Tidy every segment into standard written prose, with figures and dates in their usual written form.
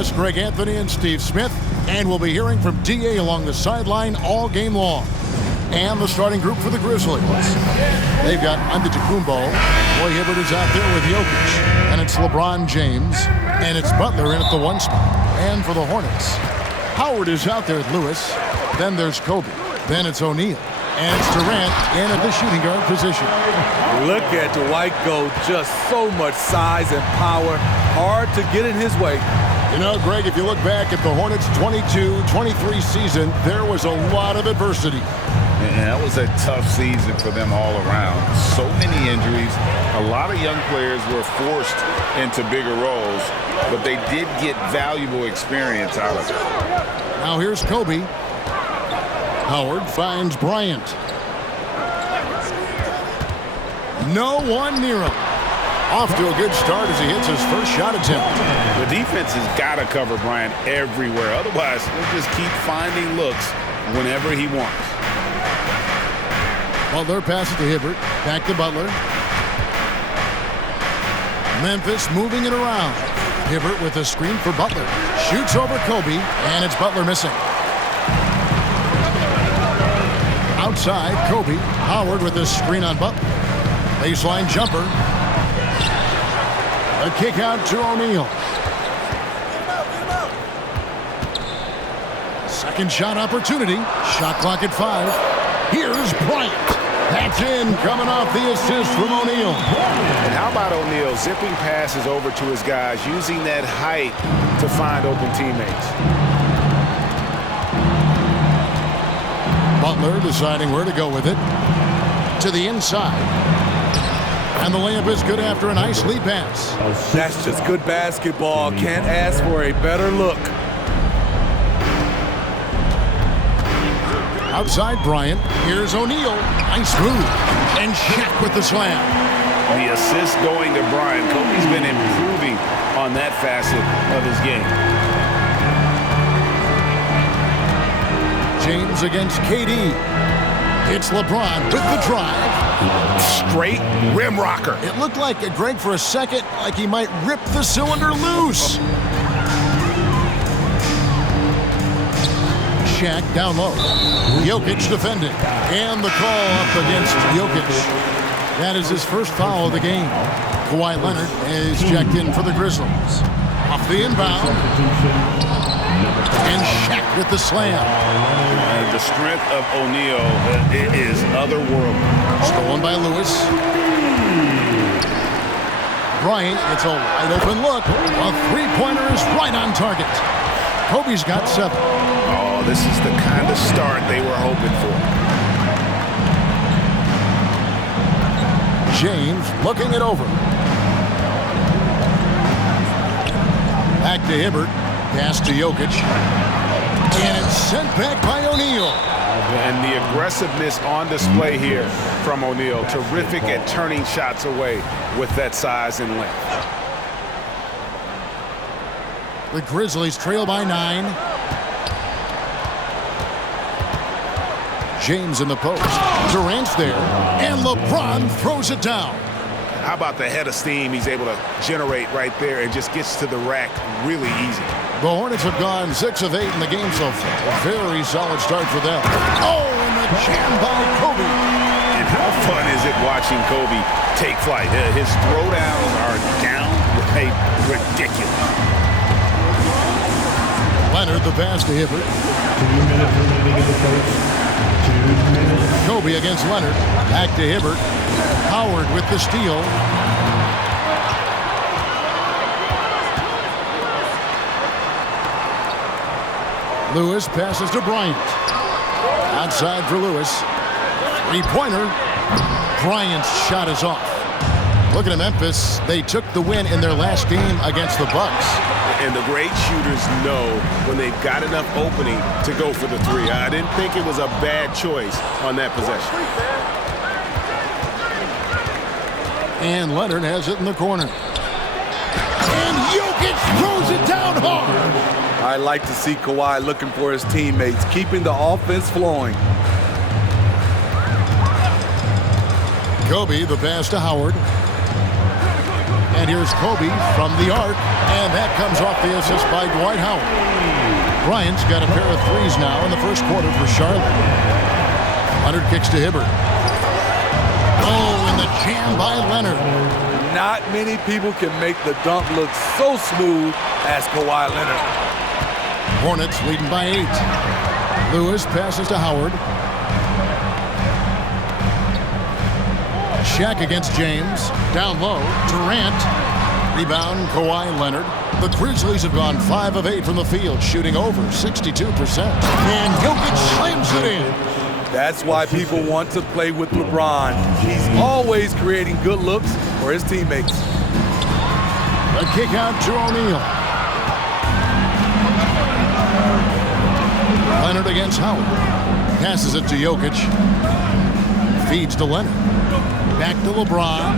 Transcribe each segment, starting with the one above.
analysts Greg Anthony and Steve Smith, and we'll be hearing from DA along the sideline all game long. And the starting group for the Grizzlies. They've got Antetokounmpo. Roy Hibbert is out there with Jokic. And it's LeBron James. And it's Butler in at the 1 spot. And for the Hornets, Howard is out there at Lewis. Then there's Kobe. Then it's O'Neal. And it's Durant in at the shooting guard position. Look at Dwight go. Just so much size and power. Hard to get in his way. You know, Greg, if you look back at the Hornets' 22-23 season, there was a lot of adversity. And that was a tough season for them all around. So many injuries. A lot of young players were forced into bigger roles, but they did get valuable experience out of it. Now here's Kobe. Howard finds Bryant. No one near him. Off to a good start as he hits his first shot attempt. The defense has got to cover Bryant everywhere. Otherwise, they'll just keep finding looks whenever he wants. Butler passes to Hibbert. Back to Butler. Memphis moving it around. Hibbert with a screen for Butler. Shoots over Kobe, and it's Butler missing. Outside, Kobe. Howard with a screen on Butler. Baseline jumper. A kick out to O'Neal. Second shot opportunity. Shot clock at 5. Here's Bryant. That's in, coming off the assist from O'Neal. And how about O'Neal zipping passes over to his guys, using that height to find open teammates? Butler deciding where to go with it. To the inside. And the layup is good after a nice lead pass. That's just good basketball. Can't ask for a better look. Outside Bryant. Here's O'Neal. Nice move. And Shaq with the slam. The assist going to Bryant. Kobe's been improving on that facet of his game. James against KD. It's LeBron with the drive. Straight rim rocker. It looked like, Greg, for a second, like he might rip the cylinder loose. Shaq down low. Jokic defending. And the call up against Jokic. That is his first foul of the game. Kawhi Leonard is checked in for the Grizzlies. Off the inbound. And Shaq with the slam. The strength of O'Neal is otherworldly. Stolen by Lewis. Bryant gets a wide open look. A three-pointer is right on target. Kobe's got 7. Oh, this is the kind of start they were hoping for. James looking it over. Back to Hibbert. Pass to Jokic. And it's sent back by O'Neal. And the aggressiveness on display here from O'Neal. Terrific at turning shots away with that size and length. The Grizzlies trail by 9. James in the post. Durant's there. And LeBron throws it down. How about the head of steam he's able to generate right there and just gets to the rack really easy. The Hornets have gone 6 of 8 in the game so far. A very solid start for them. Oh, and the jam by Kobe. And how fun is it watching Kobe take flight? His throwdowns are downright ridiculous. Leonard the pass to Hibbert. 2 minutes remaining in the first. 2 minutes. Kobe against Leonard. Back to Hibbert. Howard with the steal. Lewis passes to Bryant. Outside for Lewis. Three-pointer. Bryant's shot is off. Looking at Memphis, they took the win in their last game against the Bucks. And the great shooters know when they've got enough opening to go for the 3. I didn't think it was a bad choice on that possession. And Leonard has it in the corner. And Jokic throws it down hard. I like to see Kawhi looking for his teammates, keeping the offense flowing. Kobe, the pass to Howard. And here's Kobe from the arc, and that comes off the assist by Dwight Howard. Bryant's got a pair of threes now in the first quarter for Charlotte. Leonard kicks to Hibbert. Oh, and the jam by Leonard. Not many people can make the dunk look so smooth as Kawhi Leonard. Hornets leading by 8. Lewis passes to Howard. Shaq against James. Down low, Durant. Rebound, Kawhi Leonard. The Grizzlies have gone 5 of 8 from the field, shooting over 62%. And Jokic slams it in. That's why people want to play with LeBron. He's always creating good looks for his teammates. A kick out to O'Neal. Leonard against Howard. Passes it to Jokic. Feeds to Leonard. Back to LeBron.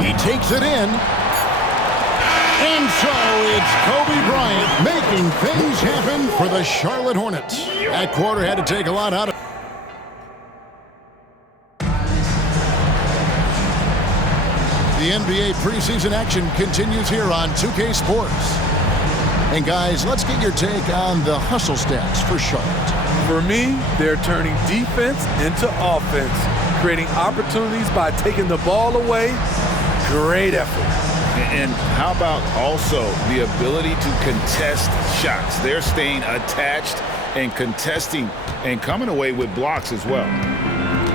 He takes it in. And so it's Kobe Bryant making things happen for the Charlotte Hornets. That quarter had to take a lot out of it. The NBA preseason action continues here on 2K Sports. And guys, let's get your take on the hustle stats for Charlotte. For me, they're turning defense into offense, creating opportunities by taking the ball away. Great effort. And how about also the ability to contest shots? They're staying attached and contesting and coming away with blocks as well.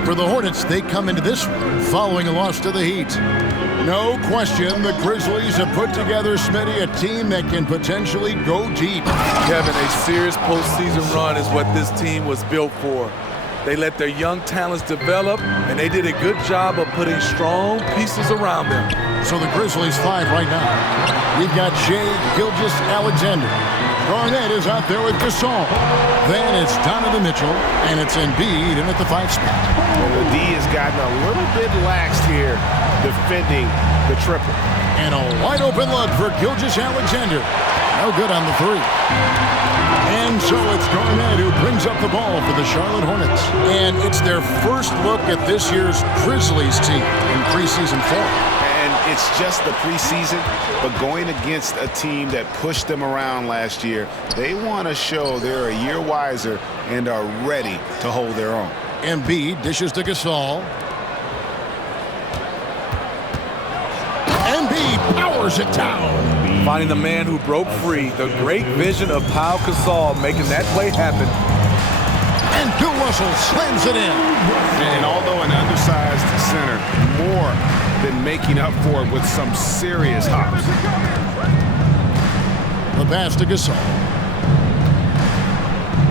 For the Hornets, they come into this one following a loss to the Heat. No question, the Grizzlies have put together, Smitty, a team that can potentially go deep. Kevin, a serious postseason run is what this team was built for. They let their young talents develop, and they did a good job of putting strong pieces around them. So the Grizzlies 5 right now. We've got Shai Gilgeous-Alexander. Garnett is out there with Gasol. Then it's Donovan Mitchell, and it's Embiid in at the 5 spot. Well, the D has gotten a little bit laxed here defending the triple. And a wide open look for Gilgeous-Alexander. No good on the 3. And so it's Garnett who brings up the ball for the Charlotte Hornets. And it's their first look at this year's Grizzlies team in preseason form. And it's just the preseason, but going against a team that pushed them around last year, they want to show they're a year wiser and are ready to hold their own. Embiid dishes to Gasol. Embiid powers it down. Finding the man who broke free, the great vision of Pau Gasol making that play happen. And Bill Russell slams it in. And although an undersized center, more than making up for it with some serious hops. The pass to Gasol.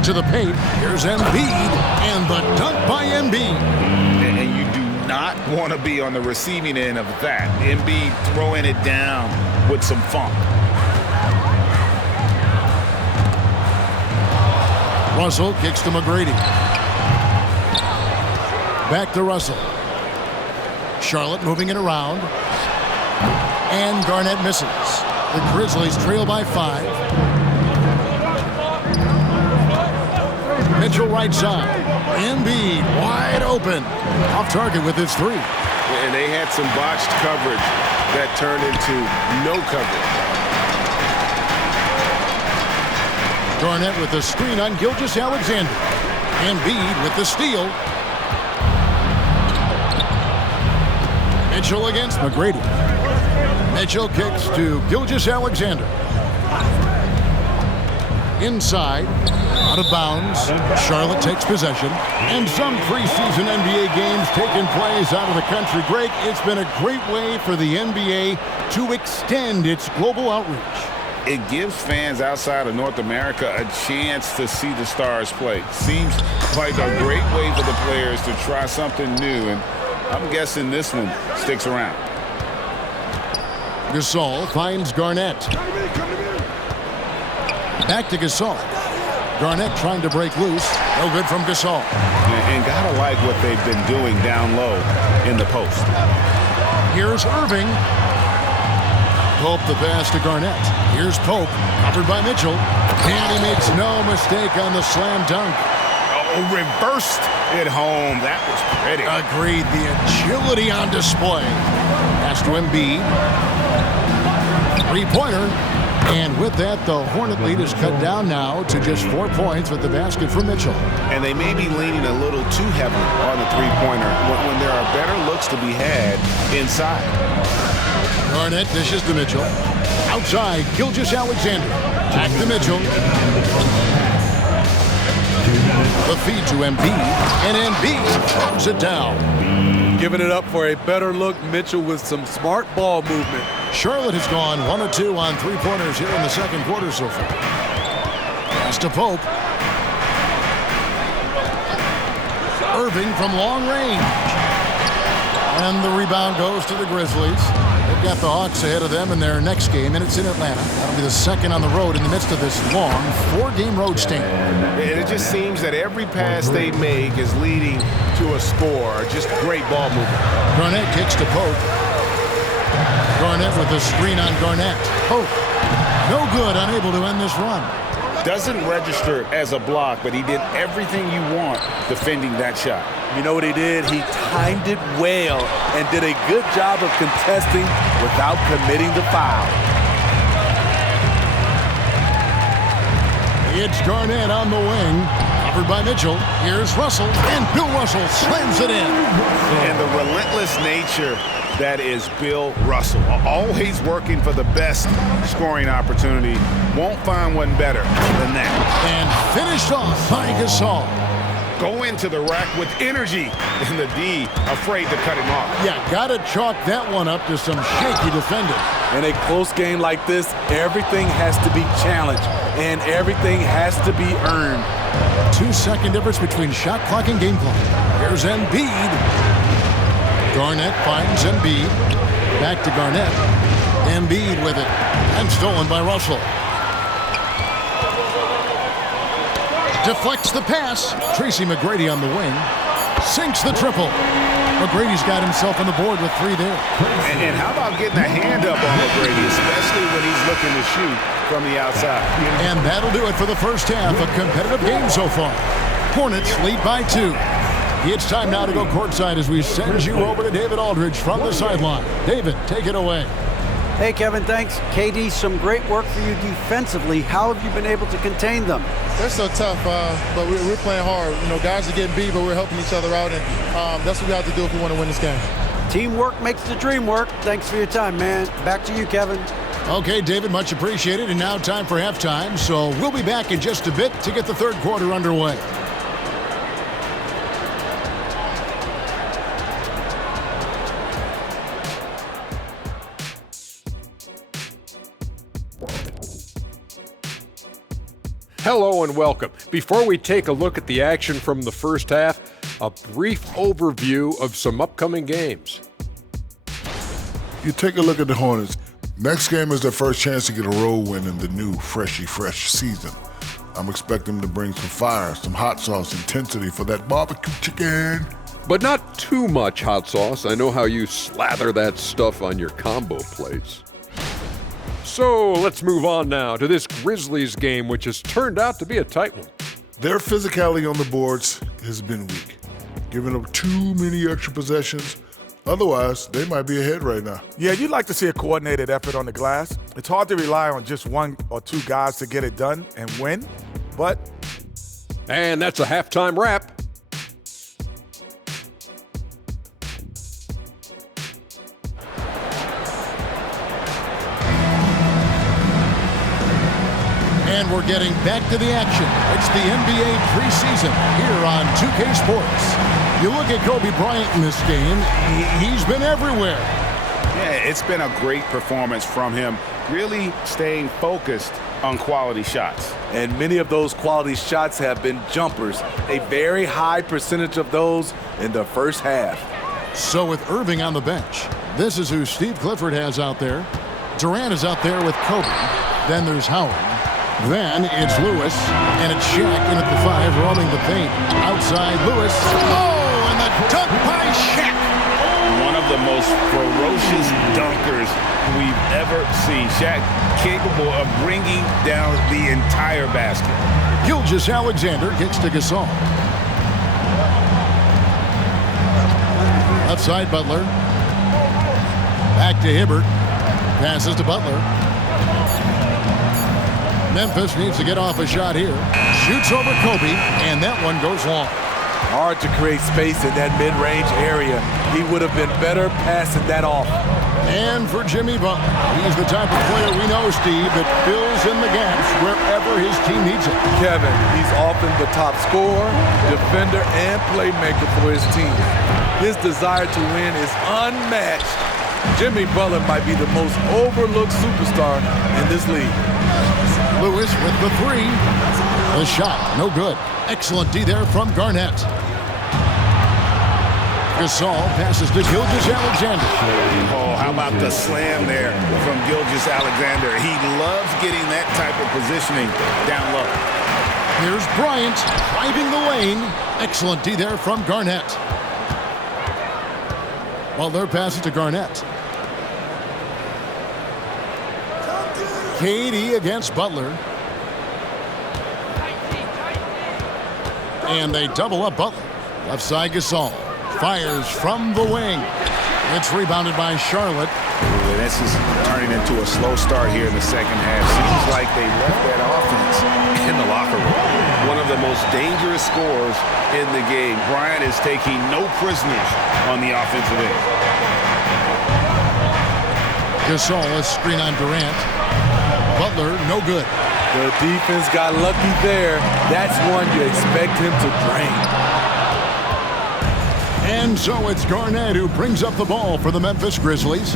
To the paint, here's Embiid, and the dunk by Embiid. And you do not want to be on the receiving end of that. Embiid throwing it down with some funk. Russell kicks to McGrady. Back to Russell. Charlotte moving it around. And Garnett misses. The Grizzlies trail by 5. Mitchell right side. Embiid wide open. Off target with his 3. And they had some botched coverage that turned into no coverage. Garnett with the screen on Gilgeous-Alexander. Embiid with the steal. Mitchell against McGrady. Mitchell kicks to Gilgeous-Alexander. Inside, out of bounds. Charlotte takes possession. And some preseason NBA games taking place out of the country break. It's been a great way for the NBA to extend its global outreach. It gives fans outside of North America a chance to see the stars play. Seems like a great way for the players to try something new, and I'm guessing this one sticks around. Gasol finds Garnett. Back to Gasol. Garnett trying to break loose. No good from Gasol. And gotta like what they've been doing down low in the post. Here's Irving. Pope the pass to Garnett. Here's Pope, covered by Mitchell. And he makes no mistake on the slam dunk. Oh, Oh, reversed it home. That was pretty. Agreed. The agility on display. Pass to Embiid. Three-pointer. And with that, the Hornet lead is cut down now to just 4 points with the basket for Mitchell. And they may be leaning a little too heavily on the three-pointer when there are better looks to be had inside. Garnett dishes to Mitchell. Outside, Gilgeous-Alexander. Back to Mitchell. The feed to Embiid. And Embiid throws it down. Giving it up for a better look. Mitchell with some smart ball movement. Charlotte has gone 1 of 2 on three-pointers here in the second quarter so far. Pass to Pope. Irving from long range. And the rebound goes to the Grizzlies. They've got the Hawks ahead of them in their next game, and it's in Atlanta. That'll be the second on the road in the midst of this long 4-game road stint. It just seems that every pass they make is leading to a score. Just great ball movement. Garnett kicks to Pope. Garnett with the screen on Garnett. Pope, no good, unable to end this run. Doesn't register as a block, but he did everything you want defending that shot. You know what he did? He timed it well and did a good job of contesting without committing the foul. It's Garnett on the wing. Covered by Mitchell. Here's Russell, and Bill Russell slams it in. And the relentless nature that is Bill Russell. Always working for the best scoring opportunity. Won't find one better than that. And finished off by Gasol. Go into the rack with energy, and the D afraid to cut him off. Yeah, got to chalk that one up to some shaky defending. In a close game like this, everything has to be challenged, and everything has to be earned. 2-second difference between shot clock and game clock. Here's Embiid. Garnett finds Embiid. Back to Garnett. Embiid with it. And stolen by Russell. Deflects the pass. Tracy McGrady on the wing. Sinks the triple. McGrady's got himself on the board with 3 there. And how about getting a hand up on McGrady, especially when he's looking to shoot from the outside. And that'll do it for the first half. A competitive game so far. Hornets lead by 2. It's time now to go courtside as we send you over to David Aldridge from the sideline. David, take it away. Hey, Kevin, thanks. KD, some great work for you defensively. How have you been able to contain them? They're so tough, but we're playing hard. You know, guys are getting beat, but we're helping each other out, and that's what we have to do if we want to win this game. Teamwork makes the dream work. Thanks for your time, man. Back to you, Kevin. Okay, David, much appreciated. And now time for halftime, so we'll be back in just a bit to get the third quarter underway. Hello and welcome. Before we take a look at the action from the first half, a brief overview of some upcoming games. You take a look at the Hornets. Next game is their first chance to get a road win in the new fresh season. I'm expecting them to bring some fire, some hot sauce, intensity for that barbecue chicken. But not too much hot sauce. I know how you slather that stuff on your combo plates. So let's move on now to this Grizzlies game, which has turned out to be a tight one. Their physicality on the boards has been weak, giving up too many extra possessions. Otherwise, they might be ahead right now. Yeah, you'd like to see a coordinated effort on the glass. It's hard to rely on just 1 or 2 guys to get it done and win, but... And that's a halftime wrap. And we're getting back to the action. It's the NBA preseason here on 2K Sports. You look at Kobe Bryant in this game, he's been everywhere. Yeah, it's been a great performance from him, really staying focused on quality shots. And many of those quality shots have been jumpers, a very high percentage of those in the first half. So with Irving on the bench, this is who Steve Clifford has out there. Durant is out there with Kobe. Then there's Howard. Then it's Lewis, and it's Shaq in at the 5, roaming the paint. Outside Lewis. Oh, and the dunk by Shaq. One of the most ferocious dunkers we've ever seen. Shaq capable of bringing down the entire basket. Gilgeous-Alexander kicks to Gasol. Left side, Butler. Back to Hibbert. Passes to Butler. Memphis needs to get off a shot here. Shoots over Kobe, and that one goes long. Hard to create space in that mid-range area. He would have been better passing that off. And for Jimmy Butler, he's the type of player we know, Steve, that fills in the gaps wherever his team needs it. Kevin, he's often the top scorer, defender, and playmaker for his team. His desire to win is unmatched. Jimmy Butler might be the most overlooked superstar in this league. Lewis with the three. The shot, no good. Excellent D there from Garnett. Gasol passes to Gilgeous-Alexander. Oh, how about the slam there from Gilgeous-Alexander? He loves getting that type of positioning down low. Here's Bryant driving the lane. Excellent D there from Garnett. Butler passes to Garnett. KD against Butler. And they double up Butler. Left side Gasol. Fires from the wing. It's rebounded by Charlotte. This is turning into a slow start here in the second half. Seems like they left that offense in the locker room. One of the most dangerous scorers in the game. Bryant is taking no prisoners on the offensive end. Gasol, a screen on Durant. Butler, no good. The defense got lucky there. That's one you expect him to drain. And so it's Garnett who brings up the ball for the Memphis Grizzlies.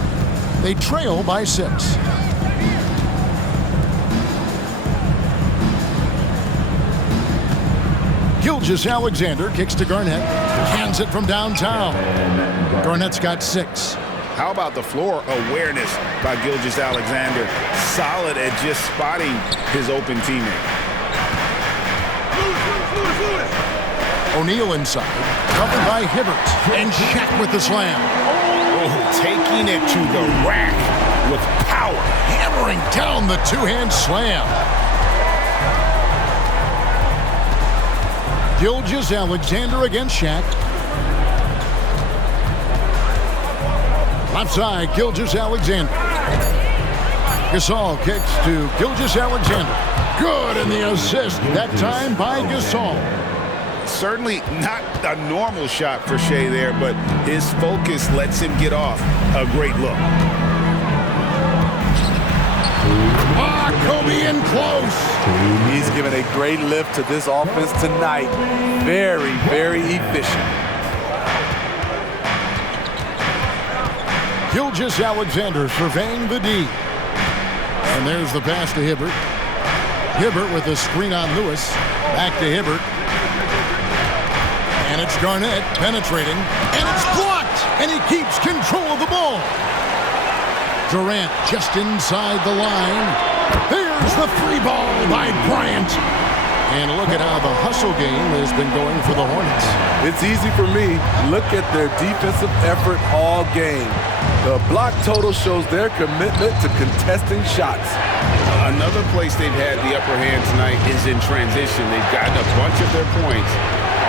They trail by 6. Gilgeous-Alexander kicks to Garnett. Hands it from downtown. Garnett's got 6. How about the floor awareness by Gilgeous-Alexander? Solid at just spotting his open teammate. O'Neal inside, covered by Hibbert, and Shaq with the slam. Oh, taking it to the rack with power. Hammering down the two-hand slam. Gilgeous-Alexander against Shaq. Left side, Gilgeous-Alexander. Gasol kicks to Gilgeous-Alexander. Good in the assist, that time by Gasol. Certainly not a normal shot for Shea there, but his focus lets him get off a great look. Kobe in close. He's given a great lift to this offense tonight. Very, very efficient. Gilgeous-Alexander surveying the D. And there's the pass to Hibbert. Hibbert with a screen on Lewis. Back to Hibbert. And it's Garnett penetrating. And it's blocked. And he keeps control of the ball. Durant just inside the line. There's the free ball by Bryant. And look at how the hustle game has been going for the Hornets. It's easy for me. Look at their defensive effort all game. The block total shows their commitment to contesting shots. Another place they've had the upper hand tonight is in transition. They've gotten a bunch of their points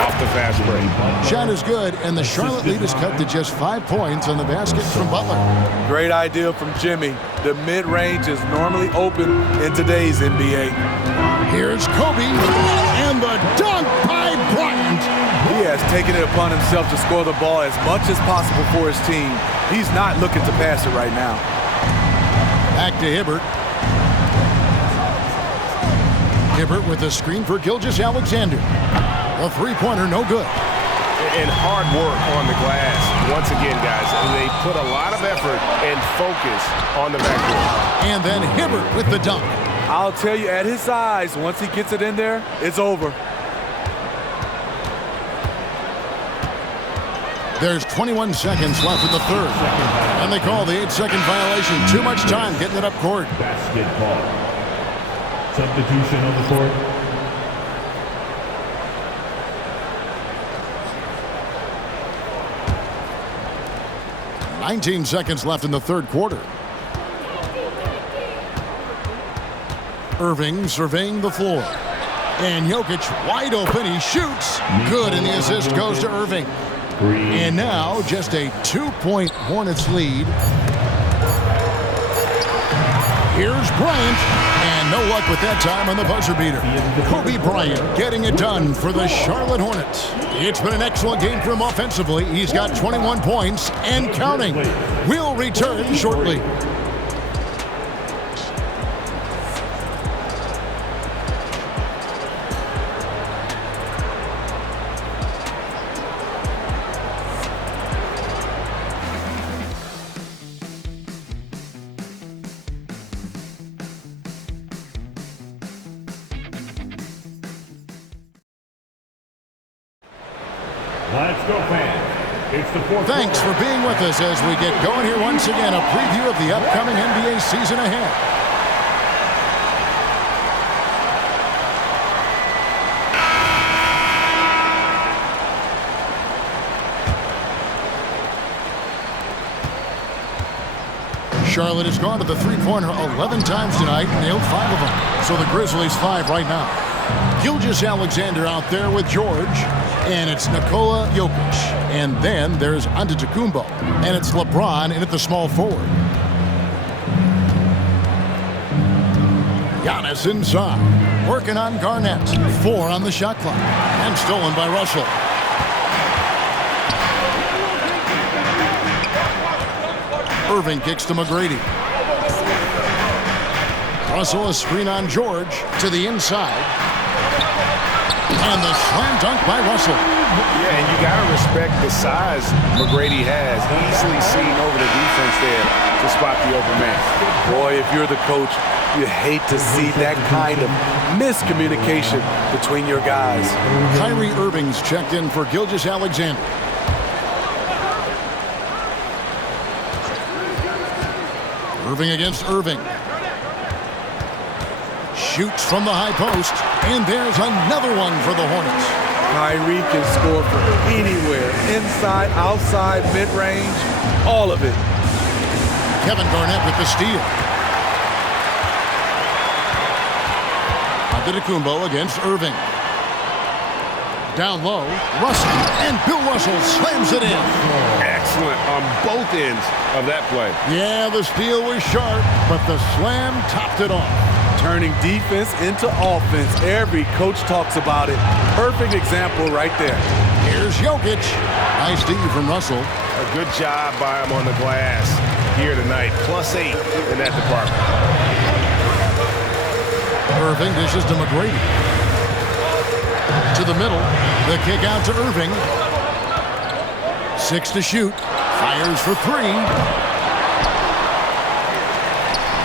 off the fast break. Shot is good, and the Charlotte lead is cut to just 5 points on the basket from Butler. Great idea from Jimmy. The mid-range is normally open in today's NBA. Here's Kobe, and the dunk by Bryant. He has taken it upon himself to score the ball as much as possible for his team. He's not looking to pass it right now. Back to Hibbert. Hibbert with a screen for Gilgeous-Alexander. A three-pointer, no good. And hard work on the glass. Once again, guys, they put a lot of effort and focus on the backboard. And then Hibbert with the dunk. I'll tell you, at his size, once he gets it in there, it's over. There's 21 seconds left in the third. And they call the 8-second violation. Too much time getting it up court. Basketball. Substitution on the court. $19 seconds left in the third quarter. Irving surveying the floor. And Jokic wide open. He shoots. Good, and the assist goes to Irving. And now just a 2-point Hornets lead. Here's Bryant, and no luck with that time on the buzzer beater. Kobe Bryant getting it done for the Charlotte Hornets. It's been an excellent game for him offensively. He's got 21 points and counting. We'll return shortly. Let's go, fans. It's the fourth Thanks for being with us as we get going here once again. A preview of the upcoming NBA season ahead. Charlotte has gone to the three-pointer 11 times tonight, nailed 5 of them. So the Grizzlies 5 right now. Gilgeous-Alexander out there with George, and it's Nikola Jokic. And then there's Antetokounmpo, and it's LeBron in at the small forward. Giannis inside, working on Garnett. 4 on the shot clock, and stolen by Russell. Irving kicks to McGrady. Russell a screen on George to the inside. And the slam dunk by Russell. Yeah, and you got to respect the size McGrady has. Easily seen over the defense there to spot the open man. Boy, if you're the coach, you hate to see that kind of miscommunication between your guys. Kyrie Irving's checked in for Gilgeous-Alexander. Irving against Irving. Shoots from the high post, and there's another one for the Hornets. Kyrie can score from anywhere, inside, outside, mid-range, all of it. Kevin Garnett with the steal. Antetokounmpo against Irving. Down low, Russell, and Bill Russell slams it in. Excellent on both ends of that play. Yeah, the steal was sharp, but the slam topped it off. Turning defense into offense. Every coach talks about it. Perfect example right there. Here's Jokic. Nice D from Russell. A good job by him on the glass here tonight. +8 in that department. Irving dishes to McGrady. To the middle. The kick out to Irving. 6 to shoot. Fires for 3.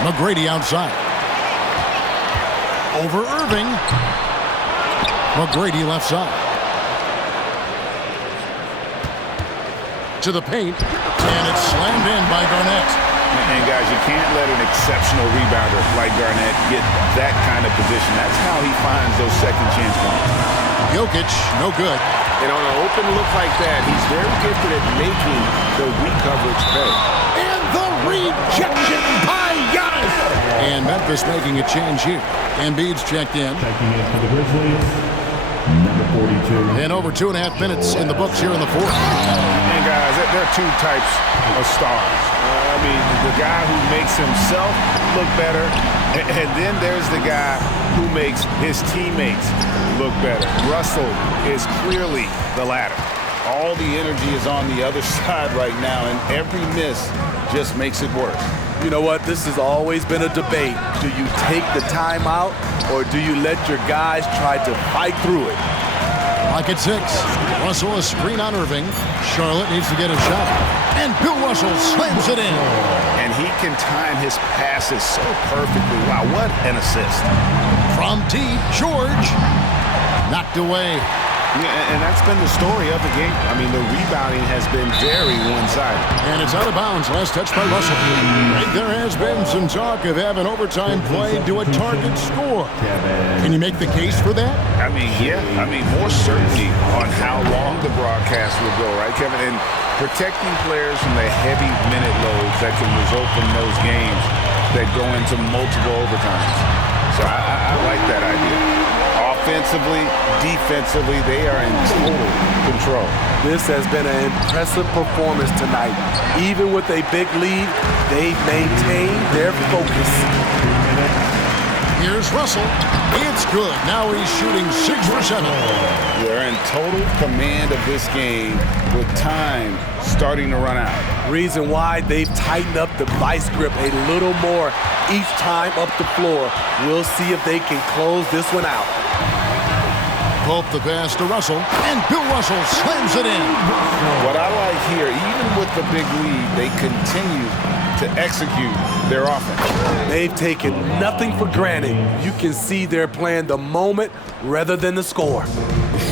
McGrady outside. Over Irving. McGrady left side. To the paint. And it's slammed in by Garnett. And guys, you can't let an exceptional rebounder like Garnett get that kind of position. That's how he finds those second chance points. Jokic, no good. And on an open look like that, he's very gifted at making the weak coverage pay. And the rejection by Giannis. And Memphis making a change here. Embiid's checked in. Checking in for the Grizzlies, number 42. And over 2.5 minutes in the books here in the fourth. And guys, there are 2 types of stars. I mean, the guy who makes himself look better, and then there's the guy who makes his teammates look better. Russell is clearly the latter. All the energy is on the other side right now, and every miss just makes it worse. You know what? This has always been a debate. Do you take the timeout, or do you let your guys try to fight through it? Clock at 6. Russell a screen on Irving. Charlotte needs to get a shot. And Bill Russell slams it in. And he can time his passes so perfectly. Wow, what an assist. From deep, George. Knocked away. Yeah, and that's been the story of the game. I mean, the rebounding has been very one-sided. And it's out of bounds. Last touch by Russell. Right, there has been some talk of having overtime played to a target score. Can you make the case for that? I mean, yeah. I mean, more certainty on how long the broadcast will go, right, Kevin? And protecting players from the heavy minute loads that can result from those games that go into multiple overtimes. So I like that idea. offensively, defensively, they are in total control. This has been an impressive performance tonight. Even with a big lead, they've maintained their focus. Here's Russell. It's good. Now he's shooting 6 for 7. They're in total command of this game with time starting to run out. Reason why they've tightened up the vice grip a little more each time up the floor. We'll see if they can close this one out. Pope the pass to Russell, and Bill Russell slams it in. What I like here, even with the big lead, they continue to execute their offense. They've taken nothing for granted. You can see they're playing the moment rather than the score.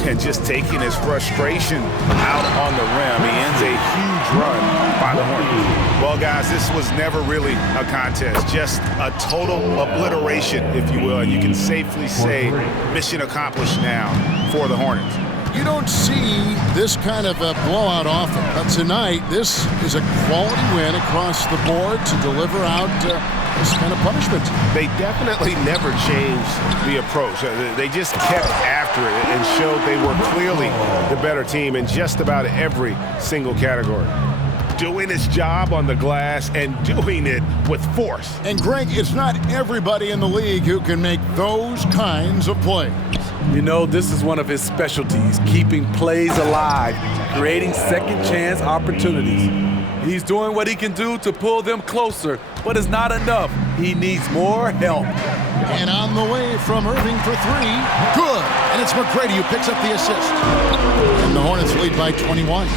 And just taking his frustration out on the rim. He ends a huge run by the Hornets. Well, guys, this was never really a contest, just a total obliteration, if you will. And you can safely say mission accomplished now for the Hornets. You don't see this kind of a blowout often, but tonight this is a quality win across the board to deliver out this kind of punishment. They definitely never changed the approach. They just kept after it and showed they were clearly the better team in just about every single category. Doing his job on the glass and doing it with force. And Greg, it's not everybody in the league who can make those kinds of plays. You know, this is one of his specialties, keeping plays alive, creating second chance opportunities. He's doing what he can do to pull them closer, but it's not enough. He needs more help. And on the way from Irving for 3, good. And it's McGrady who picks up the assist. And the Hornets lead by 21.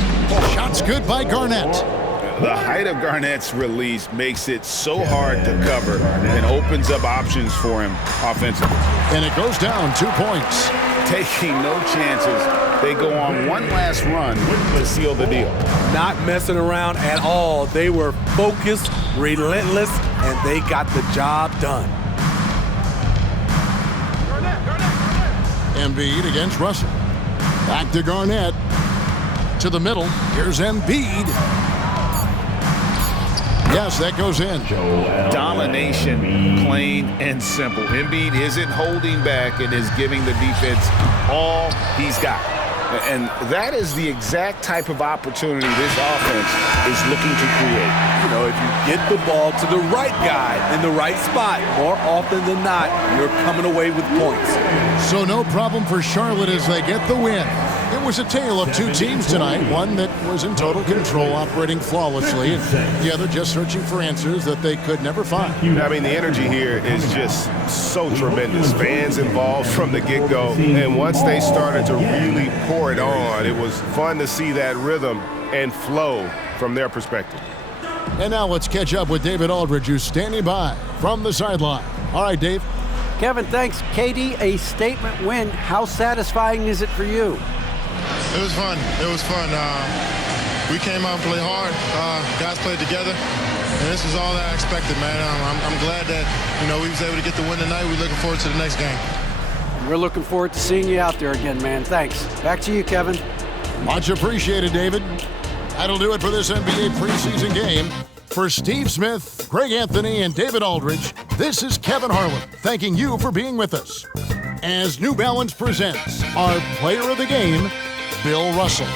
Shots good by Garnett. The height of Garnett's release makes it so hard to cover and opens up options for him offensively. And it goes down 2 points. Taking no chances, they go on one last run to seal the deal. Not messing around at all. They were focused, relentless, and they got the job done. Embiid against Russell. Back to Garnett. To the middle. Here's Embiid. Yes, that goes in. Domination, plain and simple. Embiid isn't holding back and is giving the defense all he's got. And that is the exact type of opportunity this offense is looking to create. You know, if you get the ball to the right guy in the right spot, more often than not, you're coming away with points. So no problem for Charlotte as they get the win. It was a tale of 2 teams tonight, one that was in total control, operating flawlessly, and the other just searching for answers that they could never find. I mean, the energy here is just so tremendous. Fans involved from the get-go, and once they started to really pour it on, it was fun to see that rhythm and flow from their perspective. And now let's catch up with David Aldridge, who's standing by from the sideline. All right, Dave. Kevin, thanks. KD, a statement win. How satisfying is it for you? It was fun. It was fun. We came out and played hard. Guys played together, and this is all that I expected, man. I'm glad that we was able to get the win tonight. We're looking forward to the next game. We're looking forward to seeing you out there again, man. Thanks. Back to you, Kevin. Much appreciated, David. That'll do it for this NBA preseason game. For Steve Smith, Greg Anthony, and David Aldridge, this is Kevin Harlan, thanking you for being with us. As New Balance presents our player of the game, Bill Russell.